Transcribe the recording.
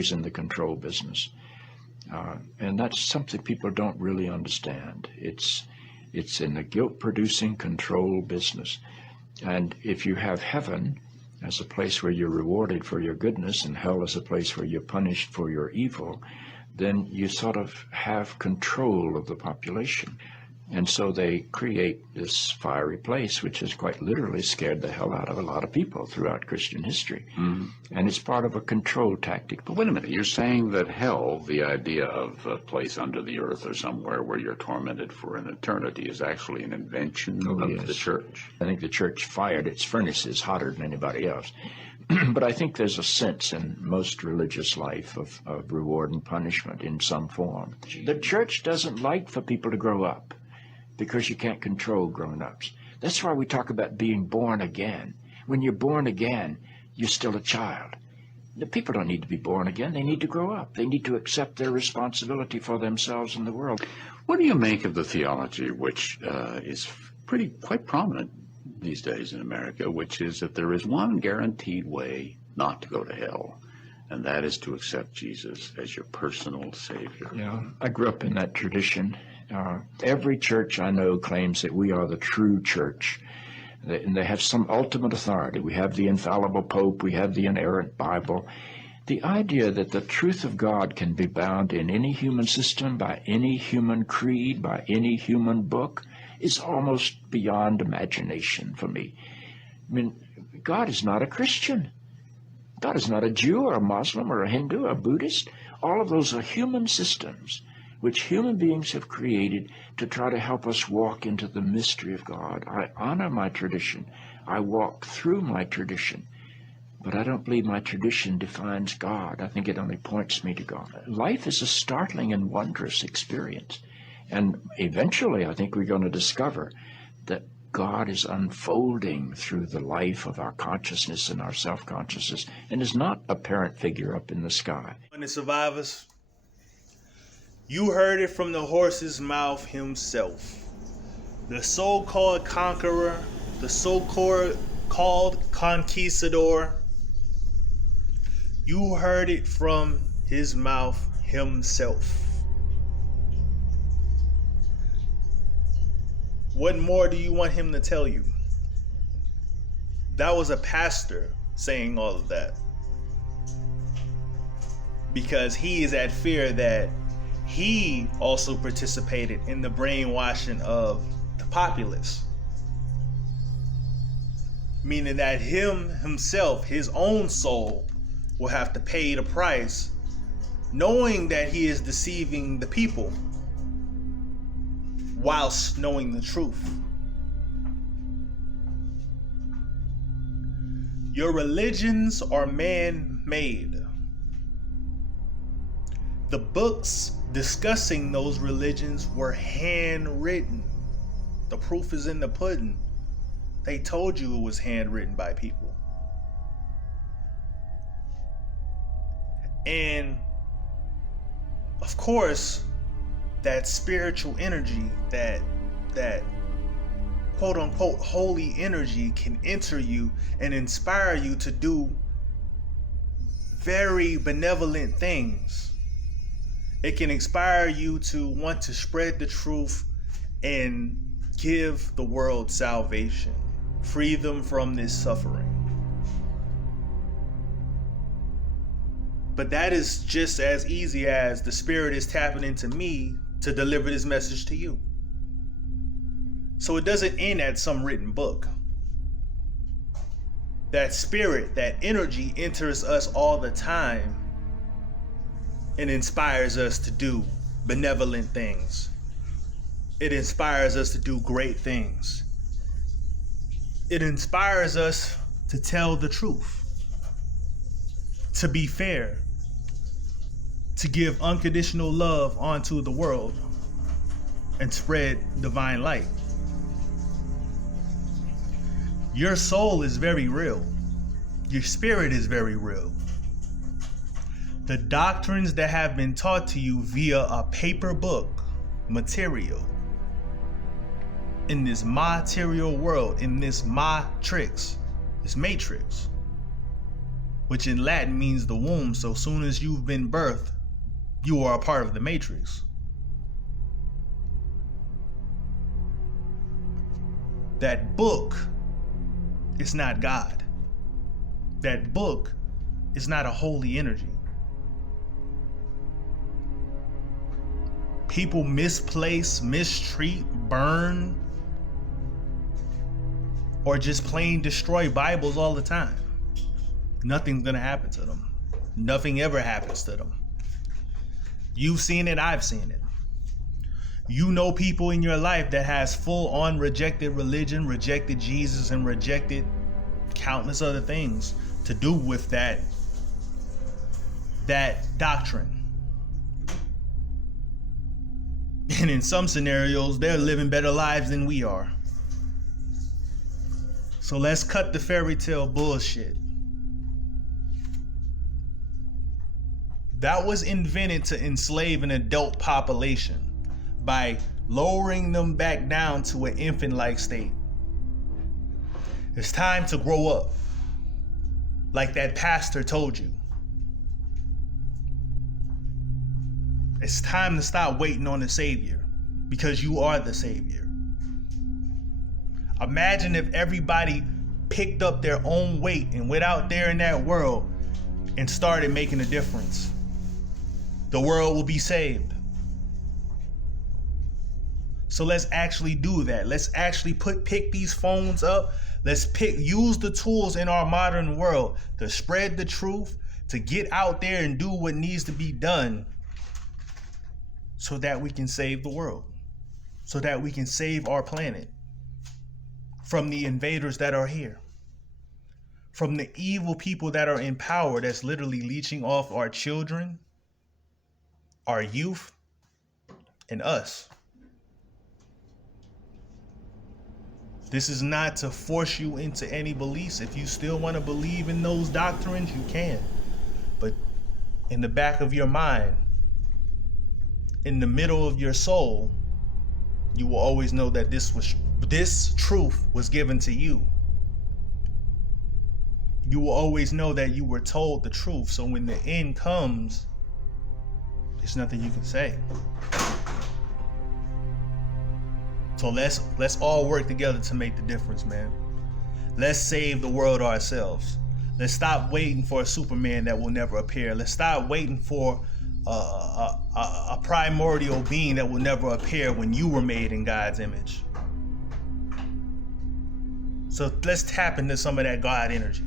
always in the control business. And that's something people don't really understand. It's in the guilt-producing control business. And if you have heaven as a place where you're rewarded for your goodness and hell as a place where you're punished for your evil, then you sort of have control of the population. And so they create this fiery place, which has quite literally scared the hell out of a lot of people throughout Christian history. And it's part of a control tactic. But wait a minute, you're saying that hell, the idea of a place under the earth or somewhere where you're tormented for an eternity, is actually an invention of the church? I think the church fired its furnaces hotter than anybody else. But I think there's a sense in most religious life of reward and punishment in some form. The church doesn't like for people to grow up, because you can't control grown-ups. That's why we talk about being born again. When you're born again, you're still a child. The people don't need to be born again. They need to grow up. They need to accept their responsibility for themselves and the world. What do you make of the theology, which is quite prominent these days in America, which is that there is one guaranteed way not to go to hell, and that is to accept Jesus as your personal Savior? Yeah, I grew up in that tradition. Every church I know claims that we are the true church, and they have some ultimate authority. We have the infallible Pope, we have the inerrant Bible. The idea that the truth of God can be bound in any human system, by any human creed, by any human book, is almost beyond imagination for me. I mean, God is not a Christian. God is not a Jew or a Muslim or a Hindu or a Buddhist. All of those are human systems which human beings have created to try to help us walk into the mystery of God. I honor my tradition. I walk through my tradition. But I don't believe my tradition defines God. I think it only points me to God. Life is a startling and wondrous experience. And eventually, I think we're going to discover that God is unfolding through the life of our consciousness and our self-consciousness, and is not a parent figure up in the sky. When the survivors, you heard it from the horse's mouth himself. The so-called conqueror, the so-called conquistador, you heard it from his mouth himself. What more do you want him to tell you? That was a pastor saying all of that, because he is at fear that he also participated in the brainwashing of the populace, meaning that himself, his own soul, will have to pay the price, knowing that he is deceiving the people whilst knowing the truth. Your religions are man-made. The books discussing those religions were handwritten. The proof is in the pudding. They told you it was handwritten by people. And of course, that spiritual energy, that quote unquote holy energy, can enter you and inspire you to do very benevolent things. It can inspire you to want to spread the truth and give the world salvation, free them from this suffering. But that is just as easy as the Spirit is tapping into me to deliver this message to you. So it doesn't end at some written book. That spirit, that energy enters us all the time and inspires us to do benevolent things. It inspires us to do great things. It inspires us to tell the truth, to be fair, to give unconditional love onto the world and spread divine light. Your soul is very real. Your spirit is very real. The doctrines that have been taught to you via a paper book material in this material world, in this matrix, which in Latin means the womb. So soon as you've been birthed, you are a part of the matrix. That book is not God. That book is not a holy energy. People misplace, mistreat, burn, or just plain destroy Bibles all the time. Nothing's gonna happen to them. Nothing ever happens to them. You've seen it, I've seen it. You know people in your life that has full-on rejected religion, rejected Jesus, and rejected countless other things to do with that doctrine. And in some scenarios, they're living better lives than we are. So let's cut the fairy tale bullshit. That was invented to enslave an adult population by lowering them back down to an infant-like state. It's time to grow up, like that pastor told you. It's time to stop waiting on the Savior, because you are the Savior. Imagine if everybody picked up their own weight and went out there in that world and started making a difference. The world will be saved. So let's actually do that. Let's actually pick these phones up. Let's use the tools in our modern world to spread the truth, to get out there and do what needs to be done so that we can save the world, so that we can save our planet from the invaders that are here, from the evil people that are in power that's literally leeching off our children, our youth, and us. This is not to force you into any beliefs. If you still want to believe in those doctrines, you can. But in the back of your mind, in the middle of your soul, you will always know that this truth was given to you. You will always know that you were told the truth. So when the end comes, there's nothing you can say. So let's all work together to make the difference, man. Let's save the world ourselves. Let's stop waiting for a Superman that will never appear. Let's stop waiting for a primordial being that will never appear when you were made in God's image. So let's tap into some of that God energy.